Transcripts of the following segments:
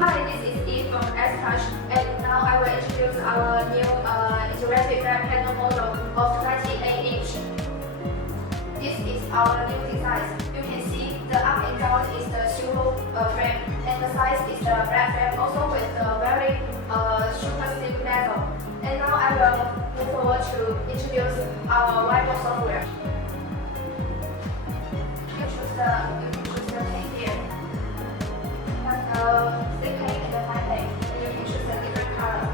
Hi, this is Eve from Astouch, and now I will introduce our new interactive flat panel model of 98-inch. This is our new design. You can see the up and down is the silver frame, and the size is the black frame, also with the very super thin bezel. And now I will move forward to introduce our Whiteboard software. You choose the pane here. Thick pane and the fine pane, and you can choose a different color.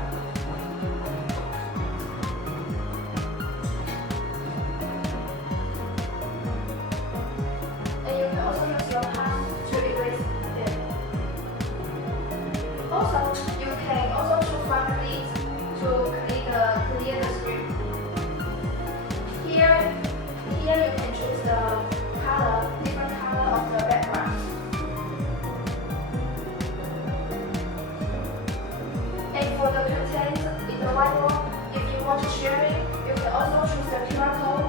And you can also use your hand to erase them. Also, you can also choose one clip to clear the screen. Here you can choose the different color of the background. And for the content in the whiteboard, if you want to share it, you can also choose the QR code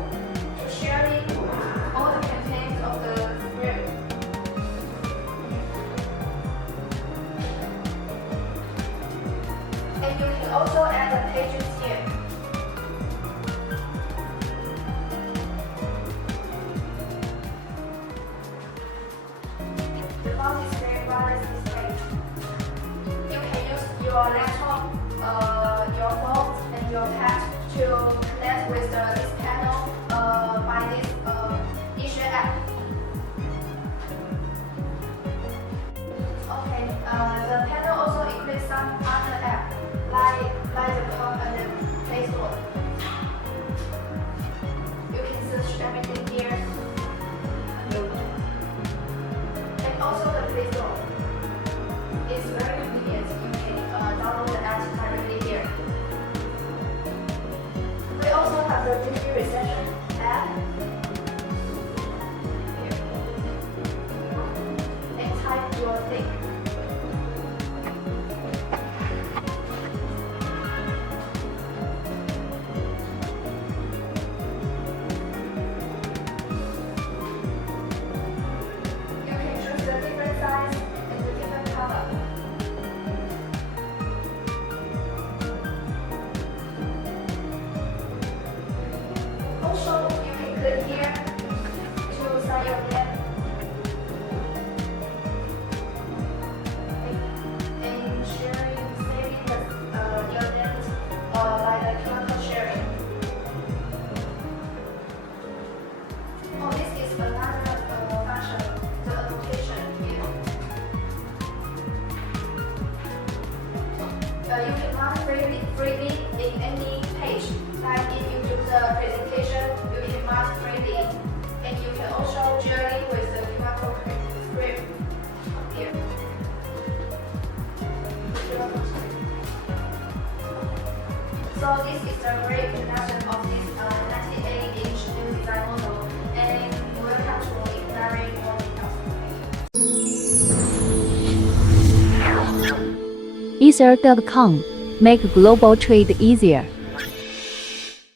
to share it all the contents of the script. And you can also add the pages here. The phone display wireless display. You can use your laptop, your phone, and your pad to connect with this panel by this Issue app. Okay, the panel also includes some other apps like the Chrome and the Play Store. You can search everything here. And also the Play Store is very convenient. You can download the app directly here. We also have the DVD reception app here. And type your thing. You can choose the different size and the different color. Also, you can click here to sign your name and sharing, saving your name by the QR code sharing. Oh, this is another function, the annotation here. You can mark freely in any page. Like if you do the presentation, you can mark freely. And you can also journey with the QR code script here. So this is the great introduction of this 98-inch new design model. And welcome to inquiry more details. Ether.com. Make global trade easier.